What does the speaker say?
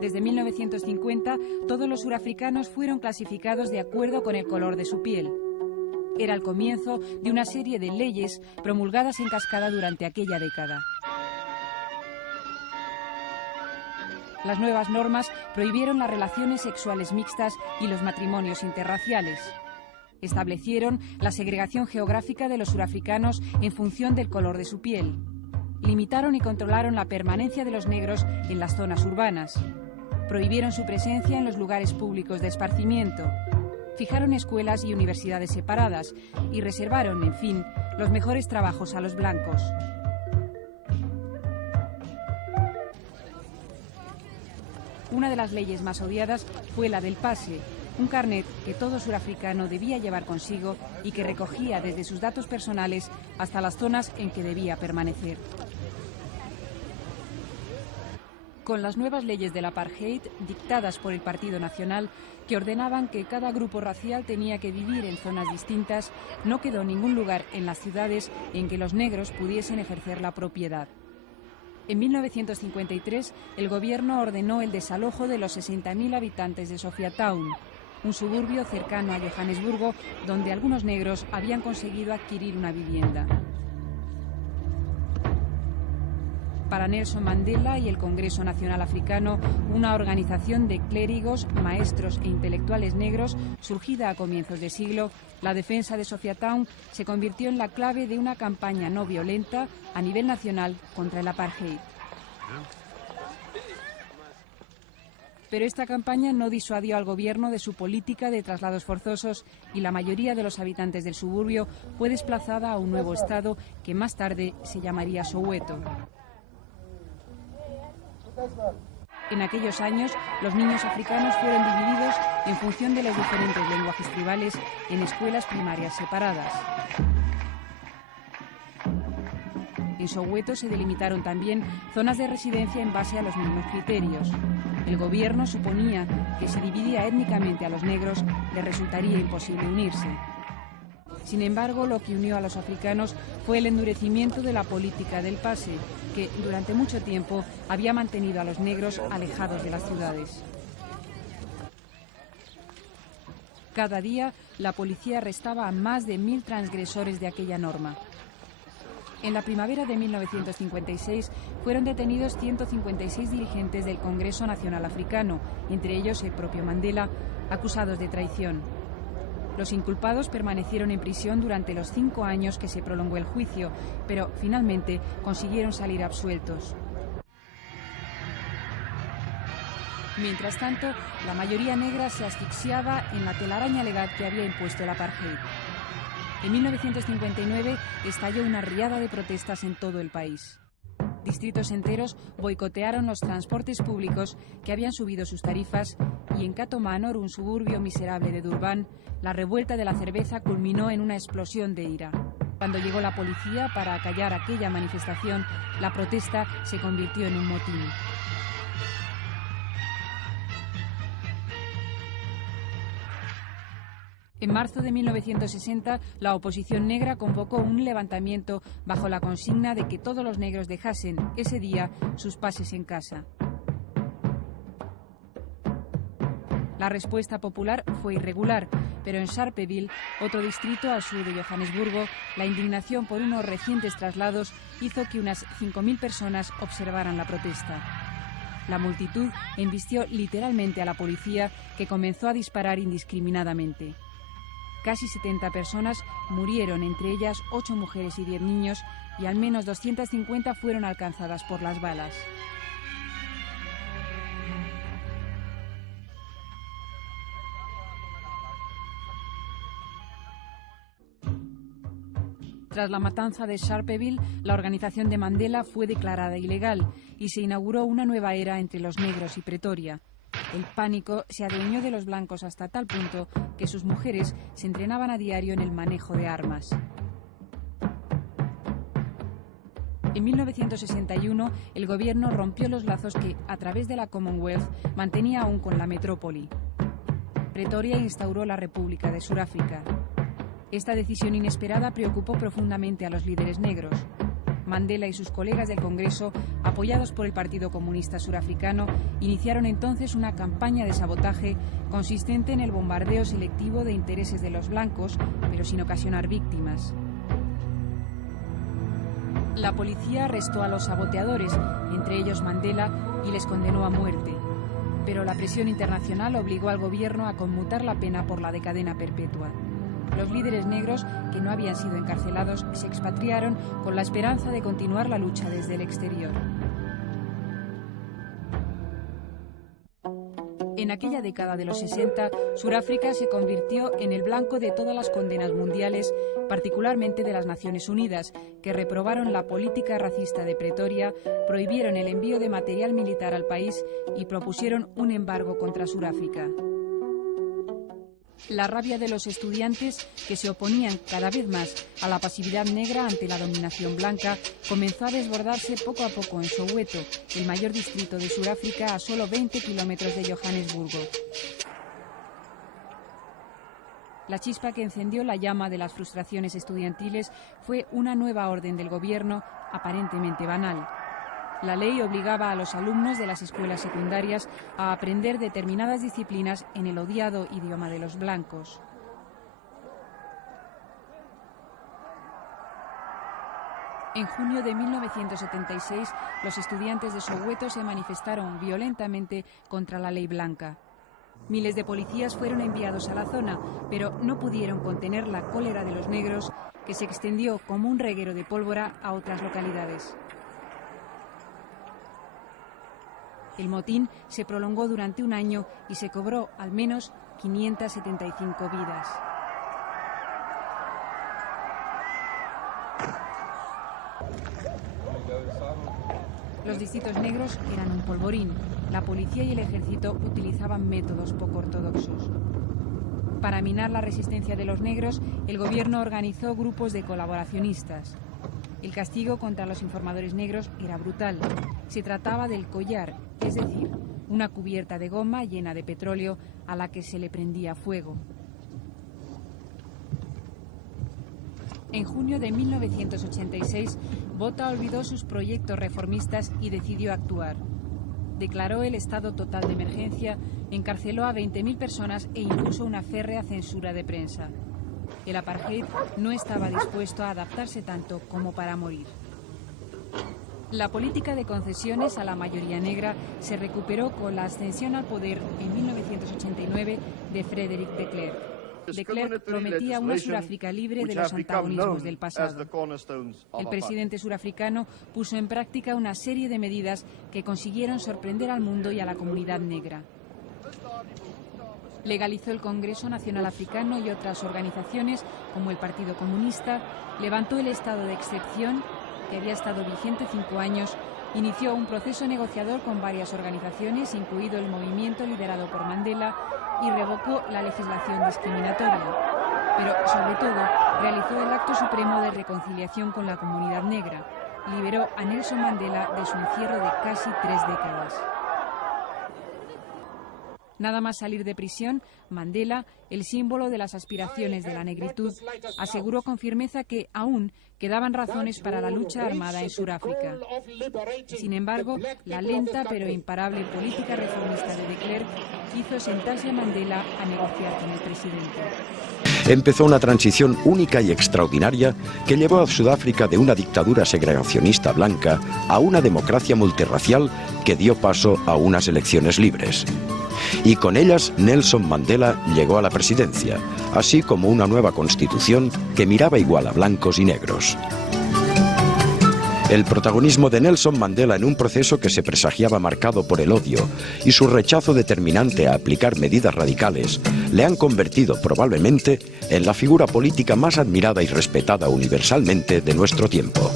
Desde 1950, todos los surafricanos fueron clasificados de acuerdo con el color de su piel. Era el comienzo de una serie de leyes promulgadas en cascada durante aquella década. Las nuevas normas prohibieron las relaciones sexuales mixtas y los matrimonios interraciales. Establecieron la segregación geográfica de los surafricanos en función del color de su piel. Limitaron y controlaron la permanencia de los negros en las zonas urbanas. Prohibieron su presencia en los lugares públicos de esparcimiento. Fijaron escuelas y universidades separadas y reservaron, en fin, los mejores trabajos a los blancos. Una de las leyes más odiadas fue la del pase, un carnet que todo surafricano debía llevar consigo y que recogía desde sus datos personales hasta las zonas en que debía permanecer. Con las nuevas leyes del apartheid, dictadas por el Partido Nacional, que ordenaban que cada grupo racial tenía que vivir en zonas distintas, no quedó ningún lugar en las ciudades en que los negros pudiesen ejercer la propiedad. En 1953, el gobierno ordenó el desalojo de los 60.000 habitantes de Sophiatown, un suburbio cercano a Johannesburgo, donde algunos negros habían conseguido adquirir una vivienda. Para Nelson Mandela y el Congreso Nacional Africano, una organización de clérigos, maestros e intelectuales negros, surgida a comienzos de siglo, la defensa de Sophiatown se convirtió en la clave de una campaña no violenta a nivel nacional contra el apartheid. Pero esta campaña no disuadió al gobierno de su política de traslados forzosos y la mayoría de los habitantes del suburbio fue desplazada a un nuevo estado que más tarde se llamaría Soweto. En aquellos años, los niños africanos fueron divididos en función de los diferentes lenguajes tribales en escuelas primarias separadas. En Soweto se delimitaron también zonas de residencia en base a los mismos criterios. El gobierno suponía que si dividía étnicamente a los negros, les resultaría imposible unirse. Sin embargo, lo que unió a los africanos fue el endurecimiento de la política del pase, que durante mucho tiempo había mantenido a los negros alejados de las ciudades. Cada día, la policía arrestaba a más de 1000 transgresores de aquella norma. En la primavera de 1956 fueron detenidos 156 dirigentes del Congreso Nacional Africano, entre ellos el propio Mandela, acusados de traición. Los inculpados permanecieron en prisión durante los 5 años que se prolongó el juicio, pero finalmente consiguieron salir absueltos. Mientras tanto, la mayoría negra se asfixiaba en la telaraña legal que había impuesto el apartheid. En 1959 estalló una riada de protestas en todo el país. Distritos enteros boicotearon los transportes públicos que habían subido sus tarifas y en Cato Manor, un suburbio miserable de Durban, la revuelta de la cerveza culminó en una explosión de ira. Cuando llegó la policía para acallar aquella manifestación, la protesta se convirtió en un motín. En marzo de 1960, la oposición negra convocó un levantamiento bajo la consigna de que todos los negros dejasen ese día sus pases en casa. La respuesta popular fue irregular, pero en Sharpeville, otro distrito al sur de Johannesburgo, la indignación por unos recientes traslados hizo que unas 5.000 personas observaran la protesta. La multitud embistió literalmente a la policía, que comenzó a disparar indiscriminadamente. Casi 70 personas murieron, entre ellas 8 mujeres y 10 niños, y al menos 250 fueron alcanzadas por las balas. Tras la matanza de Sharpeville, la organización de Mandela fue declarada ilegal y se inauguró una nueva era entre los negros y Pretoria. El pánico se adueñó de los blancos hasta tal punto que sus mujeres se entrenaban a diario en el manejo de armas. En 1961, el gobierno rompió los lazos que, a través de la Commonwealth, mantenía aún con la metrópoli. Pretoria instauró la República de Sudáfrica. Esta decisión inesperada preocupó profundamente a los líderes negros. Mandela y sus colegas del Congreso, apoyados por el Partido Comunista Surafricano, iniciaron entonces una campaña de sabotaje consistente en el bombardeo selectivo de intereses de los blancos, pero sin ocasionar víctimas. La policía arrestó a los saboteadores, entre ellos Mandela, y les condenó a muerte. Pero la presión internacional obligó al gobierno a conmutar la pena por la de cadena perpetua. Los líderes negros, que no habían sido encarcelados, se expatriaron con la esperanza de continuar la lucha desde el exterior. En aquella década de los 60, Sudáfrica se convirtió en el blanco de todas las condenas mundiales, particularmente de las Naciones Unidas, que reprobaron la política racista de Pretoria, prohibieron el envío de material militar al país y propusieron un embargo contra Sudáfrica. La rabia de los estudiantes, que se oponían cada vez más a la pasividad negra ante la dominación blanca, comenzó a desbordarse poco a poco en Soweto, el mayor distrito de Sudáfrica a solo 20 kilómetros de Johannesburgo. La chispa que encendió la llama de las frustraciones estudiantiles fue una nueva orden del gobierno, aparentemente banal. La ley obligaba a los alumnos de las escuelas secundarias a aprender determinadas disciplinas en el odiado idioma de los blancos. En junio de 1976, los estudiantes de Soweto se manifestaron violentamente contra la ley blanca. Miles de policías fueron enviados a la zona, pero no pudieron contener la cólera de los negros, que se extendió como un reguero de pólvora a otras localidades. El motín se prolongó durante un año y se cobró al menos 575 vidas. Los distritos negros eran un polvorín. La policía y el ejército utilizaban métodos poco ortodoxos. Para minar la resistencia de los negros, el gobierno organizó grupos de colaboracionistas. El castigo contra los informadores negros era brutal. Se trataba del collar, es decir, una cubierta de goma llena de petróleo a la que se le prendía fuego. En junio de 1986, Botha olvidó sus proyectos reformistas y decidió actuar. Declaró el estado total de emergencia, encarceló a 20.000 personas e impuso una férrea censura de prensa. El apartheid no estaba dispuesto a adaptarse tanto como para morir. La política de concesiones a la mayoría negra se recuperó con la ascensión al poder en 1989 de Frederick de Klerk. De Klerk prometía una Sudáfrica libre de los antagonismos del pasado. El presidente surafricano puso en práctica una serie de medidas que consiguieron sorprender al mundo y a la comunidad negra. Legalizó el Congreso Nacional Africano y otras organizaciones, como el Partido Comunista, levantó el estado de excepción, que había estado vigente 5 años, inició un proceso negociador con varias organizaciones, incluido el movimiento liderado por Mandela, y revocó la legislación discriminatoria. Pero, sobre todo, realizó el acto supremo de reconciliación con la comunidad negra. Liberó a Nelson Mandela de su encierro de casi 3 décadas. Nada más salir de prisión, Mandela, el símbolo de las aspiraciones de la negritud, aseguró con firmeza que aún quedaban razones para la lucha armada en Sudáfrica. Sin embargo, la lenta pero imparable política reformista de De Klerk hizo sentarse a Mandela a negociar con el presidente. Empezó una transición única y extraordinaria que llevó a Sudáfrica de una dictadura segregacionista blanca a una democracia multirracial que dio paso a unas elecciones libres. Y con ellas Nelson Mandela llegó a la presidencia, así como una nueva constitución que miraba igual a blancos y negros. El protagonismo de Nelson Mandela en un proceso que se presagiaba marcado por el odio y su rechazo determinante a aplicar medidas radicales le han convertido probablemente en la figura política más admirada y respetada universalmente de nuestro tiempo.